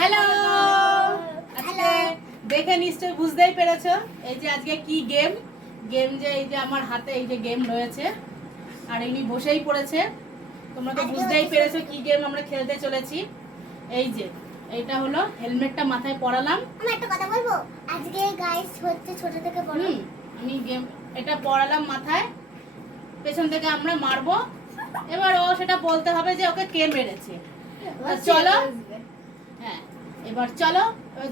Hello দেখে নিশ্চয়ই বুঝতেই পেরেছ এই যে আজকে কি গেম গেম যে এই যে আমার হাতে এই যে গেম রয়েছে আর ইনি বসেই পড়েছে। তোমরা তো বুঝতেই পেরেছ কি গেম আমরা খেলতে চলেছি। এই যে এইটা হলো হেলমেটটা মাথায় পরালাম। আমি একটা কথা বলব? আজকে গাইস হচ্ছে ছোট থেকে বড়। আমি গেম এটা পরালাম মাথায়। পেছন থেকে আমরা মারবো। এবার ও সেটা বলতে হবে যে ওকে কে মেরেছে। চলো। হ্যাঁ এবার চলো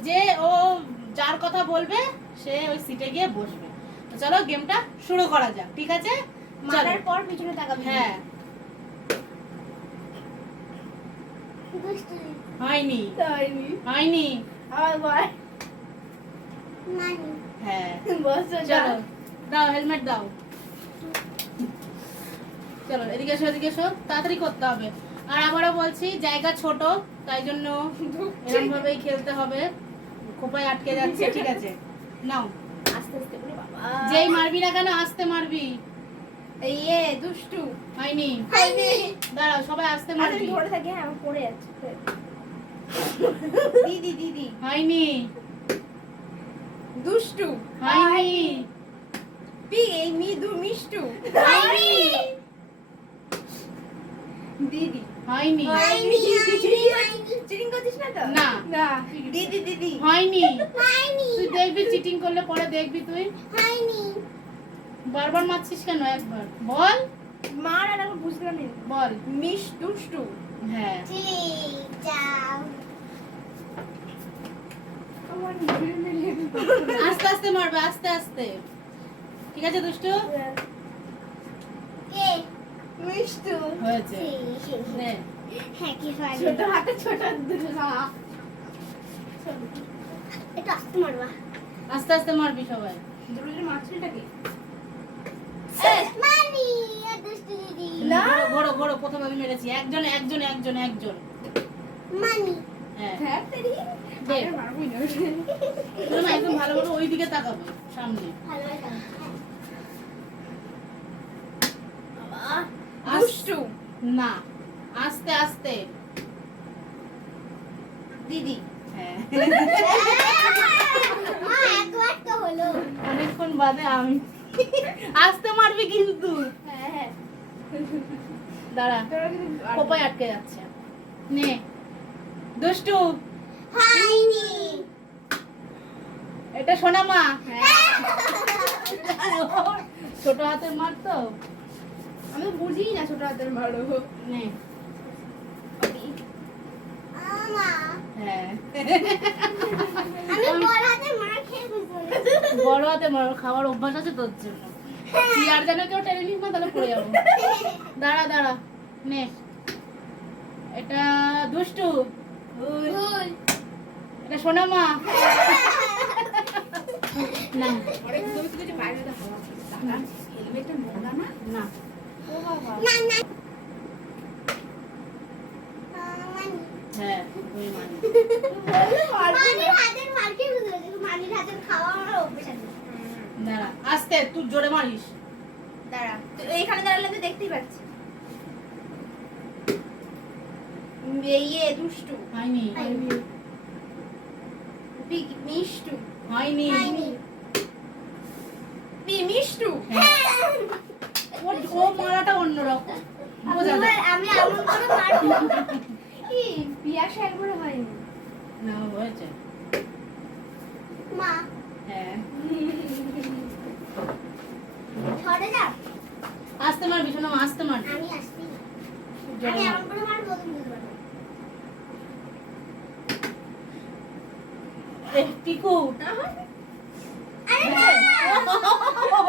যে ও যার কথা বলবে সে ওই সিটে গিয়ে বসবে। তো চলো গেমটা শুরু করা যাক ঠিক আছে? মারার পর পিছনে তাকাবি। হ্যাঁ। দুষ্টু হয়নি। হয়নি। আবার হ্যাঁ। চলো। দাও হেলমেট দাও। চলো এদিকে এসো এদিকে এসো। তাড়াতাড়ি করতে হবে। আর আবারও বলছি জায়গা ছোট তাই জন্য এরকম ভাবেই খেলতে হবে। খোপায় আটকে যাচ্ছে ঠিক আছে। নাও। আস্তে আস্তে করে বাবা। যেই মারবি না কেন আসতে মারবি। ইয়ে দুষ্টু। হয়নি। হয়নি। দাঁড়াও সবাই আসতে মারবি। ধরে থাকি হ্যাঁ আমার পড়ে যাচ্ছে। দিদি দিদি। হয়নি। দুষ্টু। হয়নি। পি এই মৃদু মিষ্টু। হয়নি। দিদি। হয়নি। হয়নি। চিটিং করছিস না তো? না। না। দিদি দিদি হয়নি। হয়নি। তুই দেখবি চিটিং করলে পরে দেখবি তুই। হয়নি। বারবার মারছিস কেন একবার? বল। মার আর আমি বুঝলাম না। বল। মিশ দুষ্টু। হ্যাঁ। আস্তে আস্তে মারবে আস্তে আস্তে। ঠিক আছে দুষ্টু? কে মিষ্টু হয়েছে। নে হ্যাঁ। কি ছোট হাতে ছোট একটু আসতে মারবা। আস্তে আস্তে মারবি সবাই। দুটোর মাছলটাকে মানি আর দুষ্টু দিদি। না। ঘোড়ো ঘোড়ো প্রথমে আমি মেরেছি। একজন একজন একজন একজন। মানি। হ্যাঁ। হ্যাঁ তেরি। দে। আরে না। একদম ভালো করে ওই দিকে তাকাবে সামনে। ভালো ভালো বাবা আস- দুষ্টু না আস্তে আস্তে। দিদি। হ্যাঁ অনেকক্ষণ বাদে আমি। আস্তে মারবি কিন্তু। হ্যাঁ হ্যাঁ দাঁড়া কোপায় আটকে যাচ্ছে। নে। দুষ্টু। এটা সোনা মা ছোট হাতের মার তো। আমি তো বুঝি না ছোট হাতের মারো। নে। মা হ্যাঁ। বড় হাতে মার খাওয়ার অভ্যাস আছে তোর জন্য। চেয়ার যেন কেউ টেনে নিস না তাহলে পড়ে যাব। দাঁড়া দাঁড়া। নে। এটা দুষ্টু। ভুল এটা সোনা মা। না। হ্যাঁ দাঁড়া আস্তে তুই জোরে মারিস দাঁড়া তো এইখানে দাঁড়ালে তো দেখতেই পাচ্ছি ইয়ে দুষ্টু হয়নি। মিষ্টু হয়নি মিষ্টু হ্যাঁ। ও- মারাটা অন্যরকম। আমি এমন করে মারবো কি? পিয়াসা একবারে হয়নি। না হয়েছে। মা। হ্যাঁ। সরে যা। আস্তে মারবি শোনো আস্তে মারবি আমি আসছি। আমি মার। এমন করে মারবো তুমি বুঝবে না। এ, পিকু আরে না!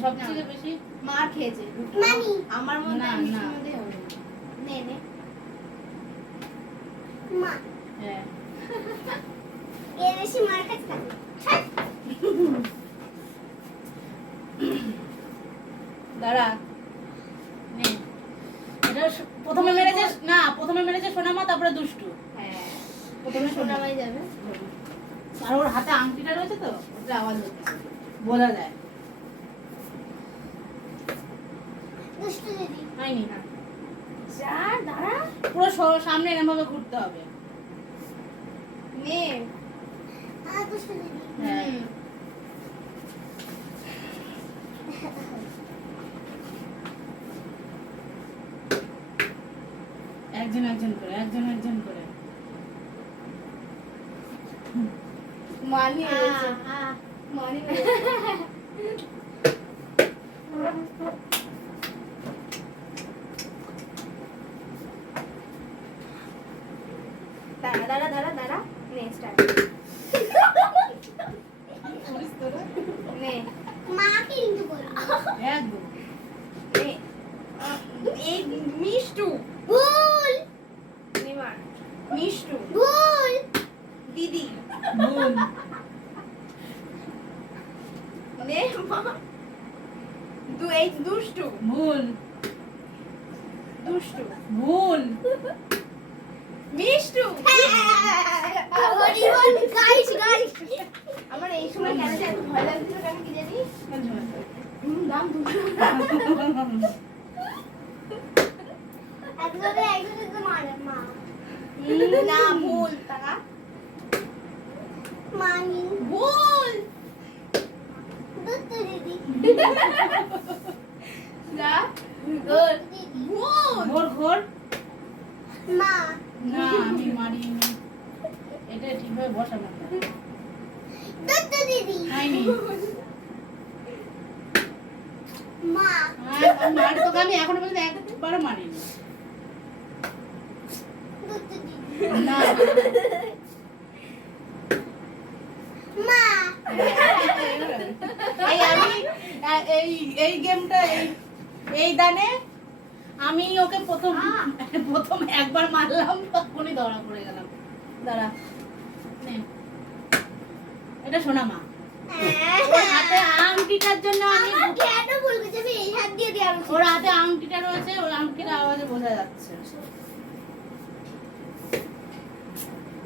সব বেশি মার খেয়েছে। মানি। আমার মধ্যে না, না। মধ্যে হবে। নে নে। মা। হ্যাঁ। এ বেশি মার খাচ্ছে দাঁড়া। নে। এটা প্রথমে মেরেছে না প্রথমে মেরেছে সোনামা তারপরে দুষ্টু। হ্যাঁ। প্রথমে সোনামাই যাবে। আর ওর হাতে আংটিটা রয়েছে তো ওটা আওয়াজ হচ্ছে। বোঝা যায় দুষ্টু দিদি হয়নি। পুরো সামনে এরকম ভাবে ঘুরতে হবে। হ্যাঁ। একজন একজন করে একজন একজন করে। মানি আ, আ। মানি দাঁড়া দাঁড়া দাঁড়া দাঁড়া। নে স্টার্ট নে। মা কিন্তু বলব একদম। নে। এই মিষ্টু। ভুল। নে মিষ্টু। ভুল। দিদি। ভুল। নে মা। দু এই দুষ্টু। ভুল। দুষ্টু। ভুল। মিষ্টু! গাইস গাইস আমার এই সময় কেন যে এত ভয় লাগছিল কেন কি জানি? দাম দুটো একজনে একজনে তো মারে মা না ভুল টাকা মানি ভুল! দুষ্টু দিদি না দুষ্টু ঘোর ঘোর মা। না আমি মারিনি। এটা ঠিকভাবে বসানো দুষ্টু দিদি। হয়নি মা। আমি আমি এখনও পর্যন্ত একবারও মারিনি। দুষ্টু দিদি। না। মা। এই আমি এই এই গেমটা এই এই দানে আমি ওকে প্রথম প্রথম একবার মারলাম তখনই ধরা পড়ে গেলাম। দাঁড়া এটা সোনা মা। হাতে আংটিটার জন্য আমি কেন ভুল করছে এই হাত দিয়ে দিয়ে আমি ওর হাতে আংটিটা রয়েছে ওর আংটির আওয়াজে বোঝা যাচ্ছে।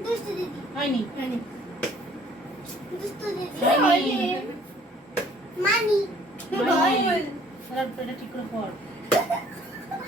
দুষ্টু দিদি। হয়নি। দুষ্টু দিদি। হয়নি। মানি। হয়নি। এটা ঠিক করে পড়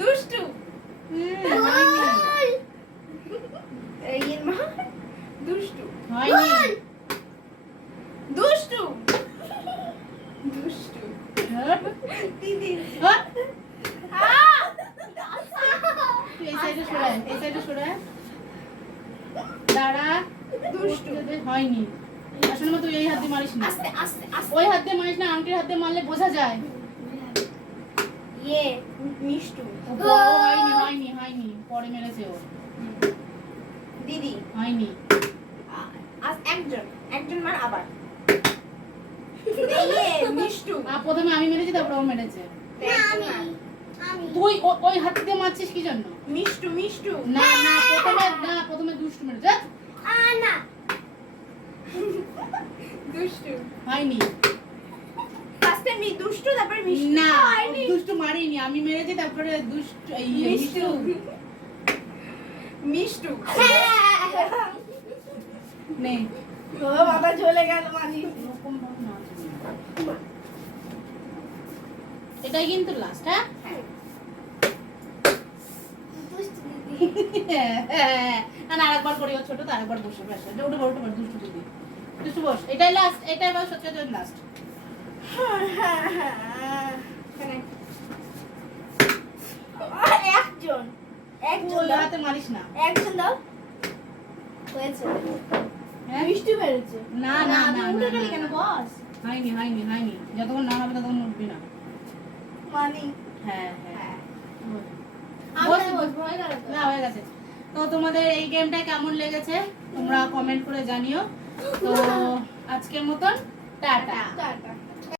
দুষ্টু। দুষ্টু। হয়নি। দুষ্টু। দুষ্টু। হ্যাঁ? দিদি। হ্যাঁ? তুই এই সাইডে সরে এই সাইডে সরে দাঁড়া দুষ্টু। হয়নি। আসলে তুই এই হাত দিয়ে মারিস না। আস্তে আস্তে আস্তে। ওই হাত দিয়ে মারিস না আংটির হাত দিয়ে মারলে বোঝা যায়। ইয়ে মিষ্টু। হয়নি হয়নি হয়নি পরে মেরেছে ও। দিদি। হয়নি। আজ একজন একজন মার আবার। ইয়ে মিষ্টু। আর প্রথমে আমি মেরেছি তারপর ও মেরেছে। না আমি আমি। তুই ওই হাত দিয়ে মারছিস কি জন্য? মিষ্টু মিষ্টু। না না প্রথমে না প্রথমে দুষ্টু মেরেছে আ না। দুষ্টু। হয়নি। ফার্স্টে দুষ্টু তারপর মিষ্টু। না হয়নি। দুষ্টু মারিনি আমি মেরেছি তারপরে দুষ্টু মিষ্টু। মিষ্টু। মাথা চলে গেল মানি কিন্তু লাস্ট হ্যাঁ? না আরেকবার ছোট তো আরেকবার বসে ব্যাস এটা উঠে বড় উঠে দুষ্টু দিদি। দুষ্টু বস এটাই লাস্ট এটাই সত্যি সত্যি লাস্ট হ্যাঁ মানি হ্যাঁ হ্যাঁ হয়ে হয়ে তোমাদের এই গেমটা কেমন লেগেছে তোমরা কমেন্ট করে জানিও তো আজকের মতন টাটা টাটা